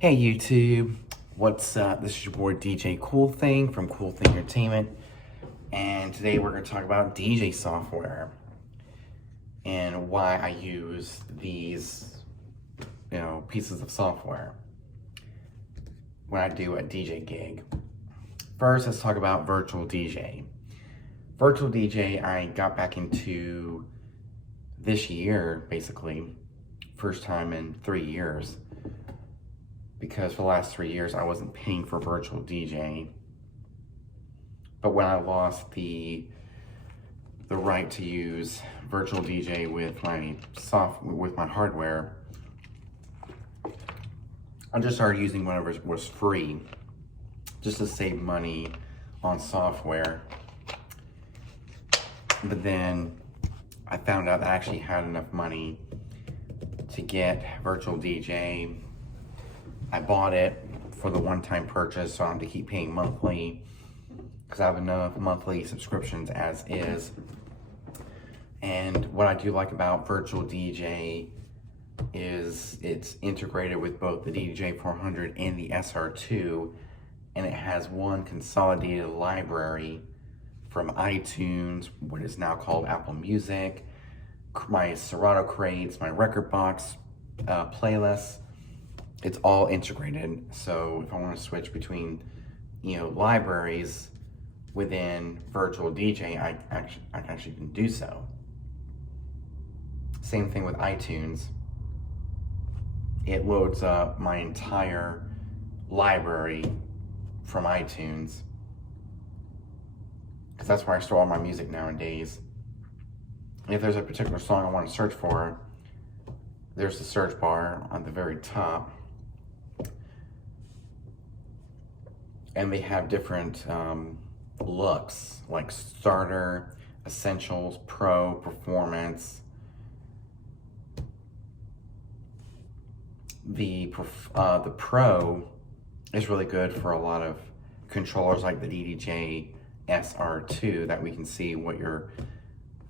Hey YouTube, what's up? This is your boy DJ Cool Thing from Cool Thing Entertainment, and today we're going to talk about DJ software and why I use these, pieces of software when I do a DJ gig. First, let's talk about Virtual DJ. Virtual DJ, I got back into this year, basically, first time in 3 years. Because for the last 3 years, I wasn't paying for virtual DJ. But when I lost the right to use virtual DJ with my hardware, I just started using whatever was free, just to save money on software. But then I found out that I actually had enough money to get virtual DJ. I bought it for the one-time purchase, so I don't have to keep paying monthly because I have enough monthly subscriptions as is. And what I do like about Virtual DJ is it's integrated with both the DJ 400 and the SR2, and it has one consolidated library from iTunes, what is now called Apple Music, my Serato crates, my record box playlists. It's all integrated, so if I want to switch between, libraries within Virtual DJ, I actually can do so. Same thing with iTunes. It loads up my entire library from iTunes, because that's where I store all my music nowadays. And if there's a particular song I want to search for, there's the search bar on the very top. And they have different looks, like starter, essentials, pro, performance. The pro is really good for a lot of controllers like the DDJ SR2, that we can see what you're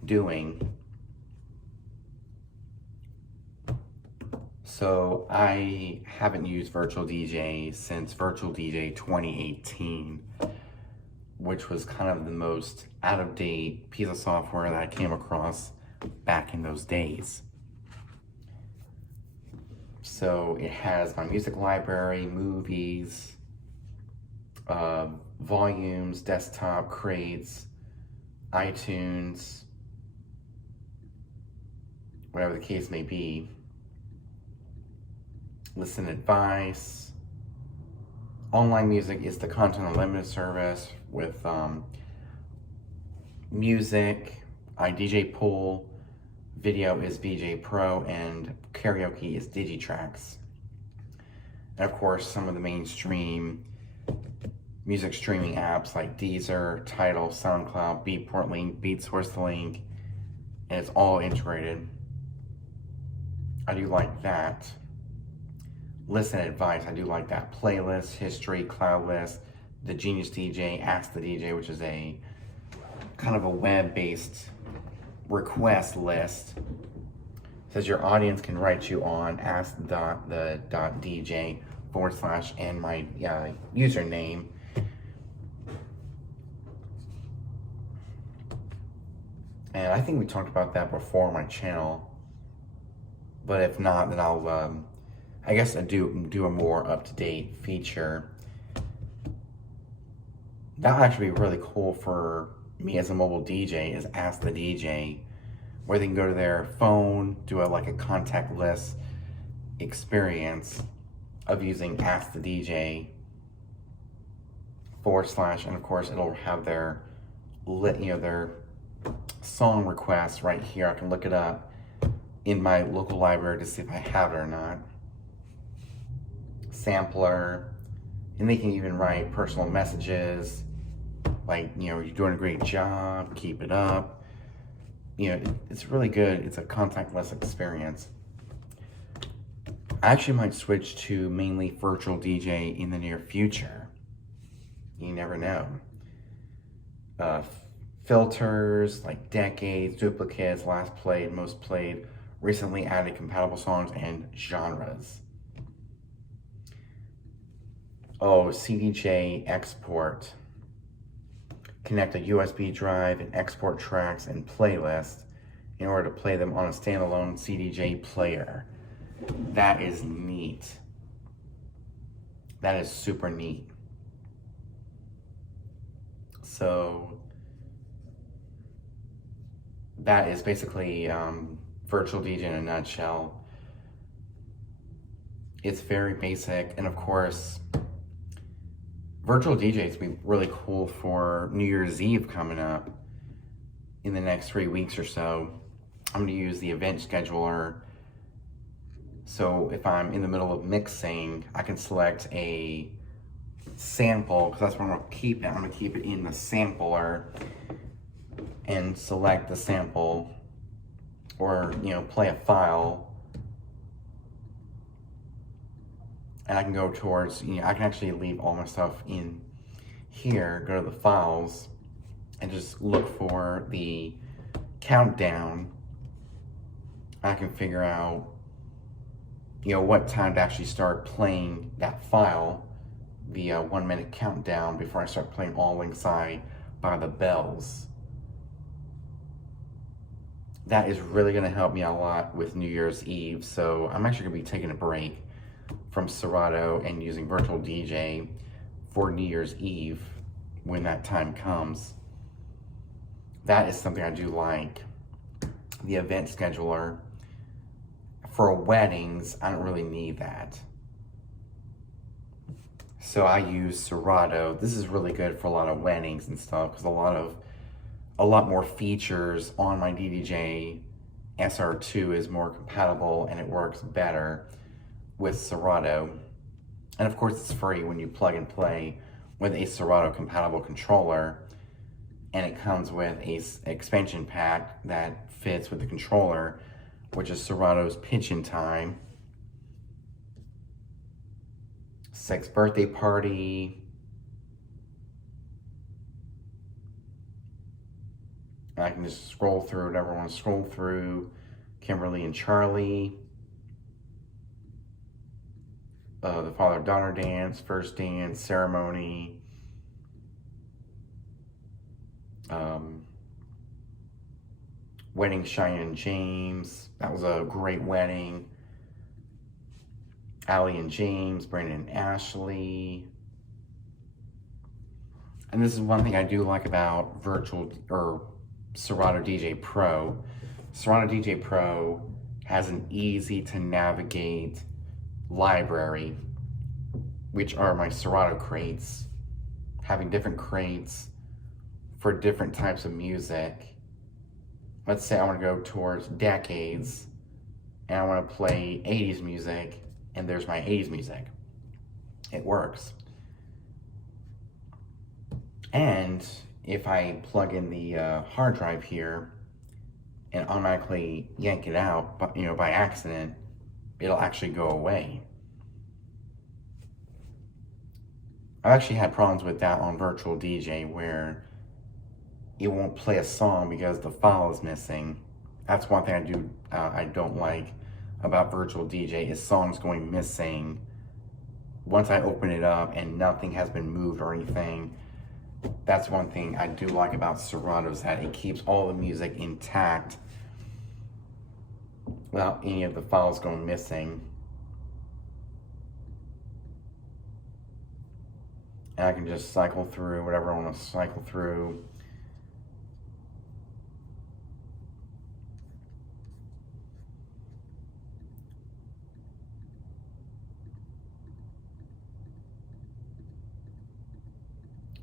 doing. So I haven't used Virtual DJ since Virtual DJ 2018, which was kind of the most out-of-date piece of software that I came across back in those days. So it has my music library, movies, volumes, desktop, crates, iTunes, whatever the case may be. Listen advice. Online music is the content unlimited service with music, iDJ Pool, video is VJ Pro, and karaoke is Digitracks. And of course, some of the mainstream music streaming apps like Deezer, Tidal, SoundCloud, Beatport Link, BeatSource Link, and it's all integrated. I do like that. Listen advice, I do like that. Playlist, history, cloud list, the Genius DJ, Ask the DJ, which is a kind of a web-based request list. It says your audience can write you on ask.the.dj / and my username. And I think we talked about that before on my channel. But if not, then I'll I guess I do a more up-to-date feature. That would actually be really cool for me as a mobile DJ, is Ask the DJ, where they can go to their phone, do a contact list experience of using Ask the DJ / and of course it'll have their their song requests right here. I can look it up in my local library to see if I have it or not. Sampler, and they can even write personal messages like, you're doing a great job, keep it up. It's really good. It's a contactless experience. I actually might switch to mainly Virtual DJ in the near future. You never know. Filters like decades, duplicates, last played, most played, recently added compatible songs, and genres. Oh, CDJ export. Connect a USB drive and export tracks and playlists in order to play them on a standalone CDJ player. That is neat. That is super neat. So that is basically virtual DJ in a nutshell. It's very basic, and of course, virtual DJ is going to be really cool for New Year's Eve coming up in the next 3 weeks or so. I'm going to use the event scheduler. So if I'm in the middle of mixing, I can select a sample, because that's where I'm going to keep it. I'm going to keep it in the sampler and select the sample, or play a file. And I can go towards, I can actually leave all my stuff in here, go to the files, and just look for the countdown. I can figure out, what time to actually start playing that file, the 1 minute countdown, before I start playing All Inside by the Bells. That is really gonna help me a lot with New Year's Eve. So I'm actually gonna be taking a break from Serato and using Virtual DJ for New Year's Eve when that time comes. That is something I do like. The event scheduler. For weddings, I don't really need that. So I use Serato. This is really good for a lot of weddings and stuff, because a lot more features on my DDJ SR2 is more compatible, and it works better with Serato. And of course, it's free when you plug and play with a Serato compatible controller, and it comes with a expansion pack that fits with the controller, which is Serato's Pitch in Time, 6th Birthday Party, and I can just scroll through whatever I want to scroll through. Kimberly and Charlie, the father-daughter dance, first dance, ceremony, wedding Cheyenne and James. That was a great wedding. Allie and James, Brandon and Ashley. And this is one thing I do like about Serato DJ Pro. Serato DJ Pro has an easy to navigate library, which are my Serato crates, having different crates for different types of music. Let's say I want to go towards decades and I want to play 80s music, and there's my 80s music. It works. And if I plug in the hard drive here and automatically yank it out, but by accident, it'll actually go away. I've actually had problems with that on Virtual DJ, where it won't play a song because the file is missing. That's one thing I don't like about Virtual DJ, is songs going missing once I open it up and nothing has been moved or anything. That's one thing I do like about Serato, is that it keeps all the music intact without any of the files going missing. And I can just cycle through whatever I want to cycle through.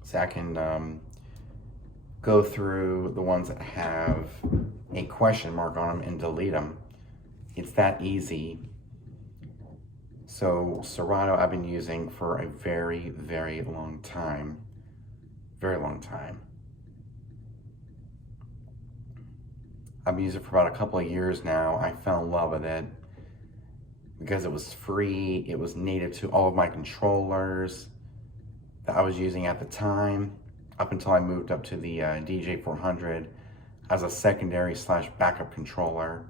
So I can go through the ones that have a question mark on them and delete them. It's that easy. So Serato I've been using for a very, very long time. Very long time. I've used it for about a couple of years now. I fell in love with it because it was free. It was native to all of my controllers that I was using at the time, up until I moved up to the DJ 400 as a secondary / backup controller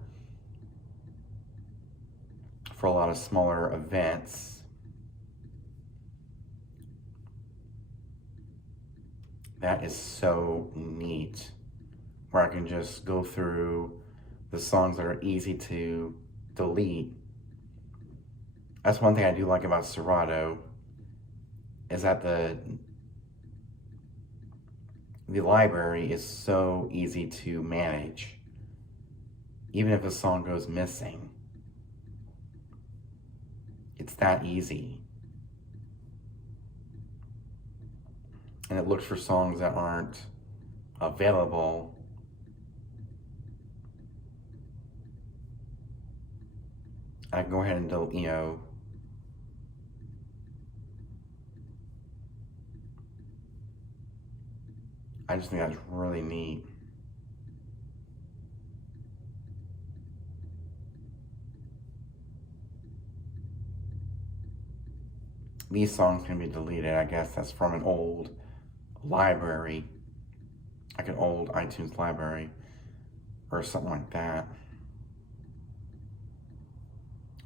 for a lot of smaller events. That is so neat, where I can just go through the songs that are easy to delete. That's one thing I do like about Serato, is that the library is so easy to manage. Even if a song goes missing, it's that easy. And it looks for songs that aren't available. I can go ahead and I just think that's really neat. These songs can be deleted. I guess that's from an old library, like an old iTunes library or something like that.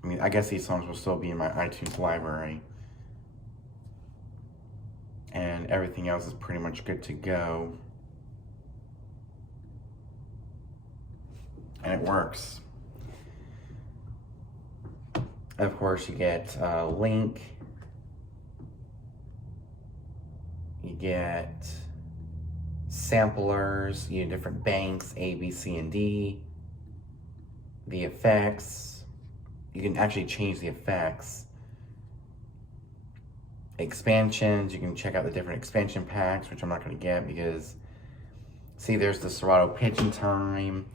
I mean, I guess these songs will still be in my iTunes library, and everything else is pretty much good to go. And it works. Of course, you get a link. You get samplers, you get different banks, A, B, C, and D. The effects. You can actually change the effects. Expansions, you can check out the different expansion packs, which I'm not going to get because, see, there's the Serato Pigeon Time.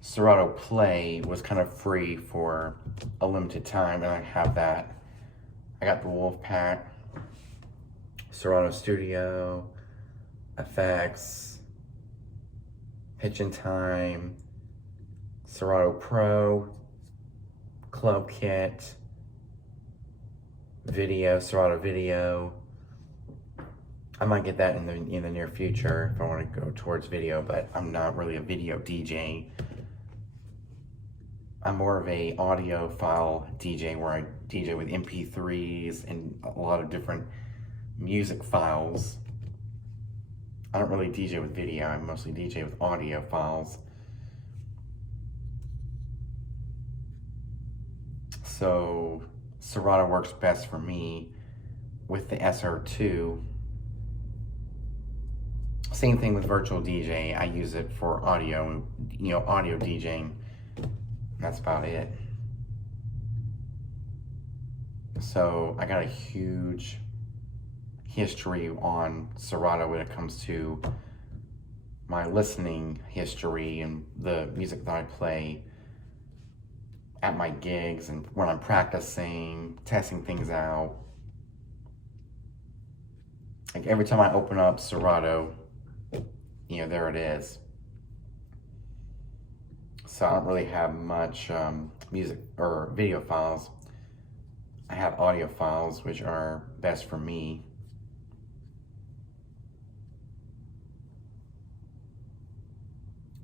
Serato Play was kind of free for a limited time, and I have that. I got the Wolf Pack, Serato Studio, Effects, Pigeon Time, Serato Pro, Club Kit, Video, Serato Video. I might get that in the near future if I want to go towards video, but I'm not really a video DJ. I'm more of a audiophile DJ where I DJ with MP3s and a lot of different music files. I don't really DJ with video, I mostly DJ with audio files. So Serato works best for me with the SR2. Same thing with Virtual DJ. I use it for audio, audio DJing. That's about it. So I got a huge history on Serato when it comes to my listening history and the music that I play at my gigs and when I'm practicing, testing things out. Like every time I open up Serato, there it is. So I don't really have much music or video files. I have audio files, which are best for me.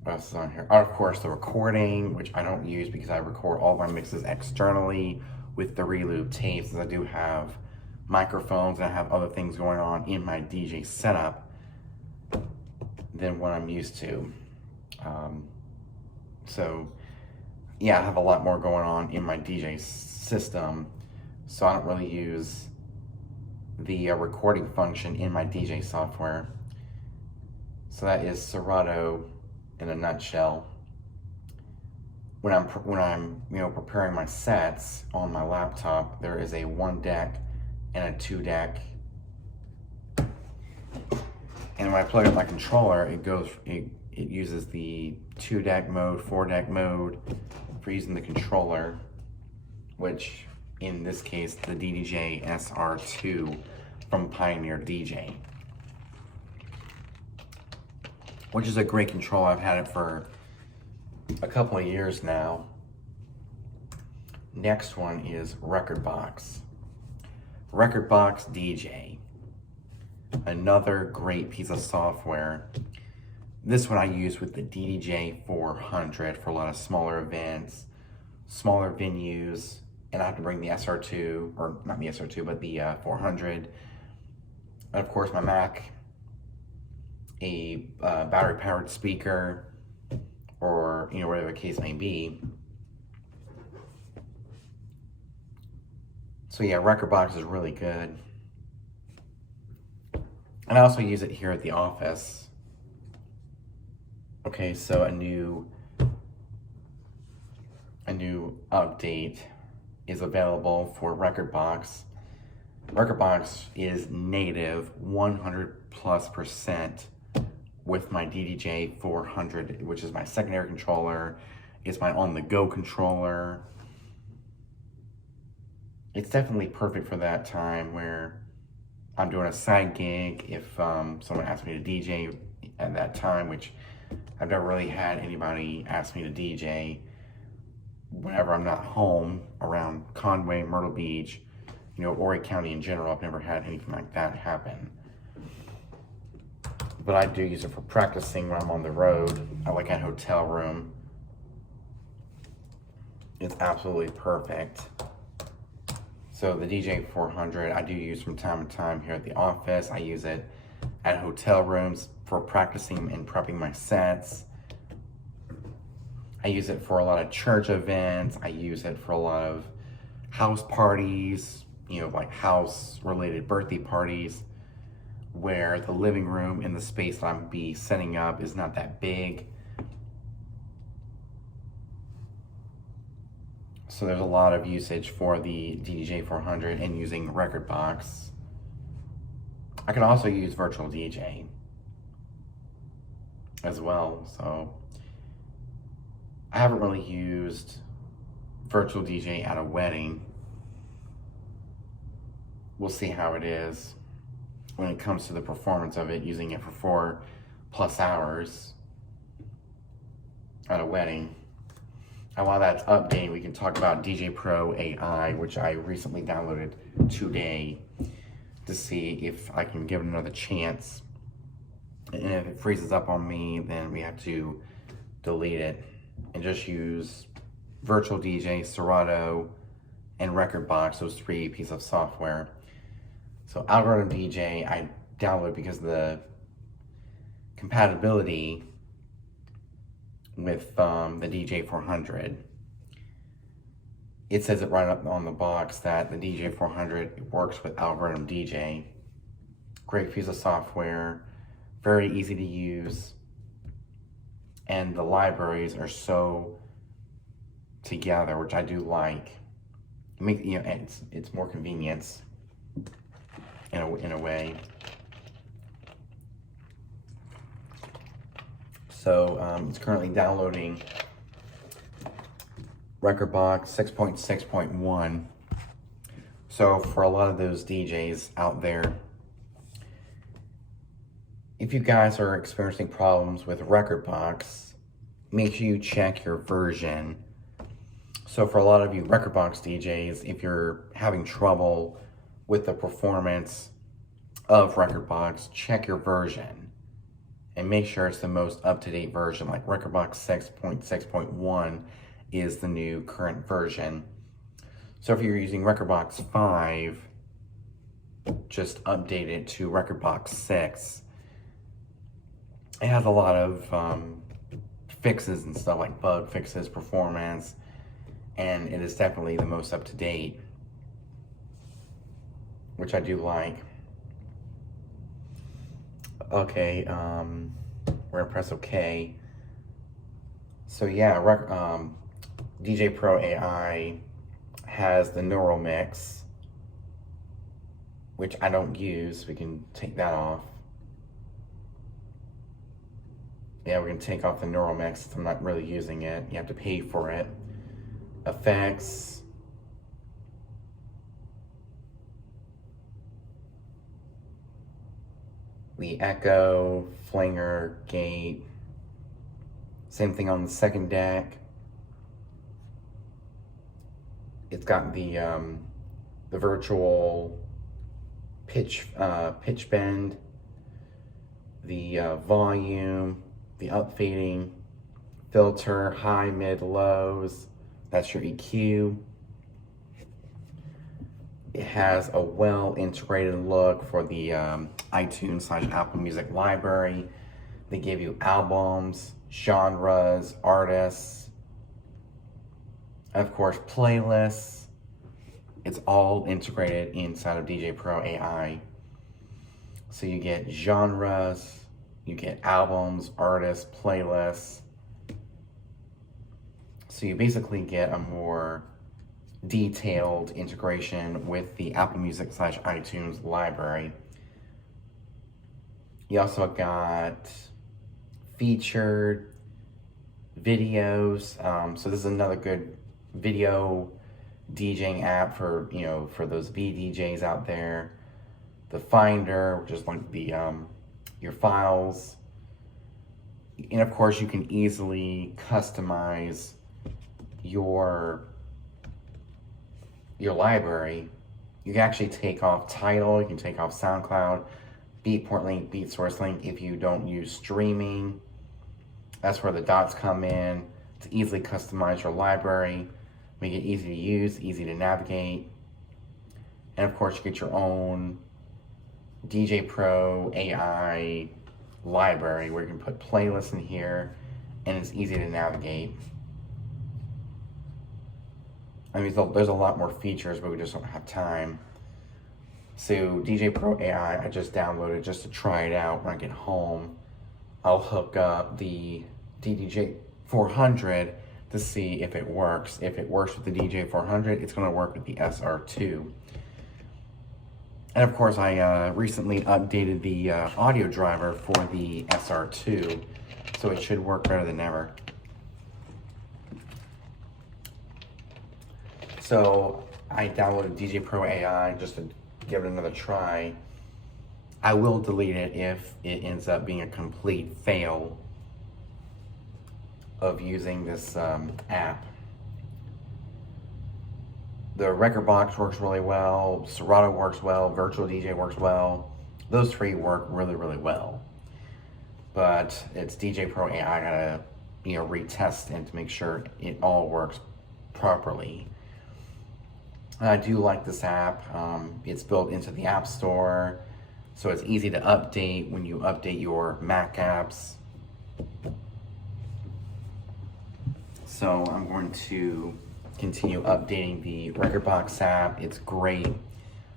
What else is on here? Oh, of course, the recording, which I don't use because I record all my mixes externally with the reloop tapes. I do have microphones and I have other things going on in my DJ setup than what I'm used to. So yeah, I have a lot more going on in my DJ system, so I don't really use the recording function in my DJ software. So that is Serato in a nutshell. When I'm preparing my sets on my laptop, there is a 1 deck and a 2 deck. And when I plug in my controller, it uses the 2 deck mode, 4 deck mode for using the controller, which in this case, the DDJ SR2 from Pioneer DJ, which is a great controller. I've had it for a couple of years now. Next one is Rekordbox. Rekordbox DJ. Another great piece of software. This one I use with the DDJ 400 for a lot of smaller events, smaller venues, and I have to bring the SR2, or not the SR2, but the 400. And of course my Mac a battery-powered speaker, or whatever the case may be. So yeah, Rekordbox is really good. And I also use it here at the office. Okay, so a new update is available for Rekordbox. Rekordbox is native 100+% with my DDJ 400, which is my secondary controller. It's my on-the-go controller. It's definitely perfect for that time where I'm doing a side gig. If someone asks me to DJ at that time, which I've never really had anybody ask me to DJ whenever I'm not home around Conway, Myrtle Beach, Horry County in general. I've never had anything like that happen. But I do use it for practicing when I'm on the road. I like a hotel room. It's absolutely perfect. So the DJ 400 I do use from time to time here at the office. I use it at hotel rooms for practicing and prepping my sets. I use it for a lot of church events. I use it for a lot of house parties, like house-related birthday parties, where the living room and the space that I'm be setting up is not that big. So there's a lot of usage for the DJ 400 and using Rekordbox. I can also use Virtual DJ as well. So I haven't really used Virtual DJ at a wedding. We'll see how it is when it comes to the performance of it, using it for 4+ hours at a wedding. And while that's updating, we can talk about DJ Pro AI, which I recently downloaded today to see if I can give it another chance. And if it freezes up on me, then we have to delete it and just use Virtual DJ, Serato, and Rekordbox, those 3 pieces of software. So Algorithm DJ I downloaded because of the compatibility with the DJ 400. It says it right up on the box that the DJ 400 works with Algorithm DJ. Great piece of software, very easy to use, and the libraries are so together, which I do like. It's more convenience in a way. So it's currently downloading Rekordbox 6.6.1. So for a lot of those DJs out there, if you guys are experiencing problems with Rekordbox, make sure you check your version. So for a lot of you Rekordbox DJs, if you're having trouble with the performance of Rekordbox, check your version and make sure it's the most up-to-date version. Like Rekordbox 6.6.1 is the new current version. So if you're using Rekordbox 5, just update it to Rekordbox 6. It has a lot of fixes and stuff, like bug fixes, performance, and it is definitely the most up-to-date, which I do like. Okay, we're gonna press OK. So yeah, DJ Pro AI has the neural mix, which I don't use. We can take that off. Yeah, we're gonna take off the neural mix. I'm not really using it. You have to pay for it. Effects. The echo, flanger, gate. Same thing on the second deck. It's got the virtual pitch bend, the volume, the up fading, filter, high, mid, lows. That's your EQ. It has a well integrated look for the iTunes / Apple Music library. They give you albums, genres, artists, of course, playlists. It's all integrated inside of DJ Pro AI. So you get genres, you get albums, artists, playlists. So you basically get a more detailed integration with the Apple Music / iTunes library. You also got featured videos. So this is another good video DJing app for, for those VDJs out there. The Finder, which is like the your files. And of course you can easily customize your library. You can actually take off Tidal, you can take off SoundCloud, Beatport Link, BeatSource Link if you don't use streaming. That's where the dots come in to easily customize your library, make it easy to use, easy to navigate. And of course you get your own DJ Pro AI library where you can put playlists in here and it's easy to navigate. I mean, there's a lot more features, but we just don't have time. So DJ Pro AI, I just downloaded just to try it out when I get home. I'll hook up the DDJ 400 to see if it works. If it works with the DJ 400, it's going to work with the SR2. And of course, I recently updated the audio driver for the SR2, so it should work better than ever. So I downloaded DJ Pro AI just to give it another try. I will delete it if it ends up being a complete fail of using this app. The Rekordbox works really well, Serato works well, Virtual DJ works well. Those three work really, really well. But it's DJ Pro AI, I gotta retest and to make sure it all works properly. I do like this app. It's built into the App Store, so it's easy to update when you update your Mac apps. So I'm going to continue updating the Rekordbox app. It's great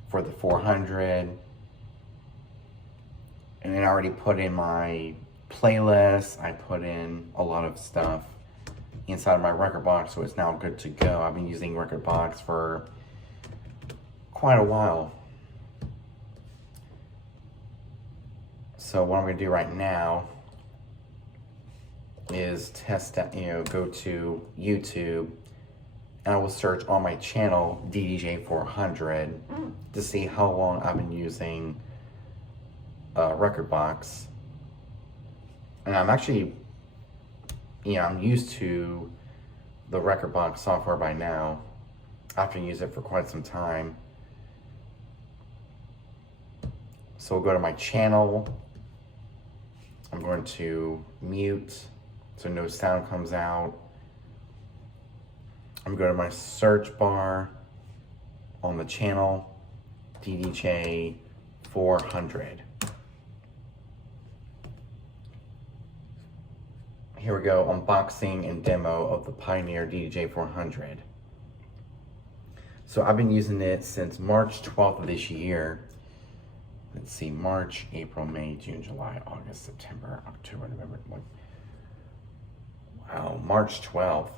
for the 400. And then I already put in my playlist. I put in a lot of stuff inside of my Rekordbox, so it's now good to go. I've been using Rekordbox for quite a while. So what I'm going to do right now is test that, go to YouTube and I will search on my channel DDJ 400 to see how long I've been using Rekordbox. And I'm actually, I'm used to the Rekordbox software by now. I've used it for quite some time. So we'll go to my channel. I'm going to mute so no sound comes out. I'm going to go to my search bar on the channel, DDJ 400. Here we go, unboxing and demo of the Pioneer DDJ 400. So I've been using it since March 12th of this year. Let's see, March, April, May, June, July, August, September, October, November. Wow, March 12th.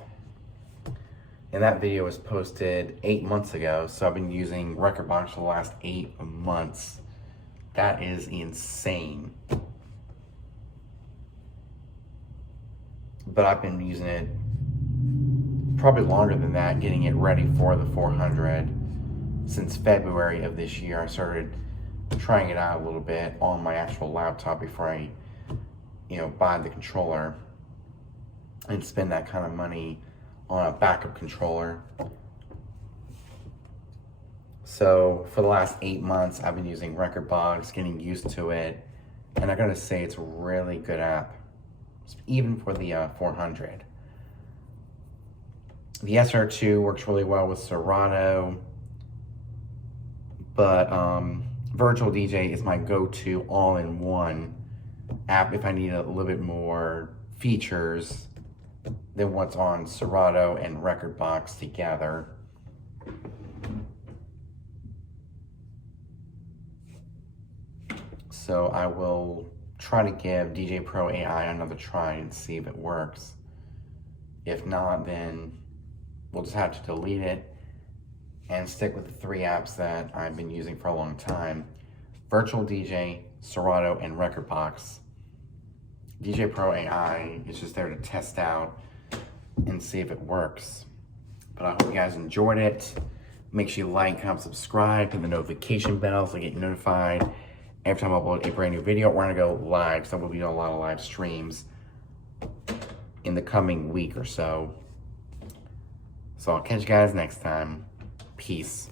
And that video was posted 8 months ago, so I've been using Rekordbox for the last 8 months. That is insane. But I've been using it probably longer than that, getting it ready for the 400 since February of this year. I started trying it out a little bit on my actual laptop before I, buy the controller and spend that kind of money on a backup controller. So for the last 8 months, I've been using Rekordbox, getting used to it, and I gotta say it's a really good app, even for the 400. The SR2 works really well with Serato, but Virtual DJ is my go-to all-in-one app if I need a little bit more features than what's on Serato and Rekordbox together. So I will try to give DJ Pro AI another try and see if it works. If not, then we'll just have to delete it and stick with the 3 apps that I've been using for a long time: Virtual DJ, Serato, and Rekordbox. DJ Pro AI is just there to test out and see if it works. But I hope you guys enjoyed it. Make sure you like, comment, subscribe, hit the notification bell so you get notified every time I upload a brand new video. We're gonna go live, so we'll be doing a lot of live streams in the coming week or so. So I'll catch you guys next time. Peace.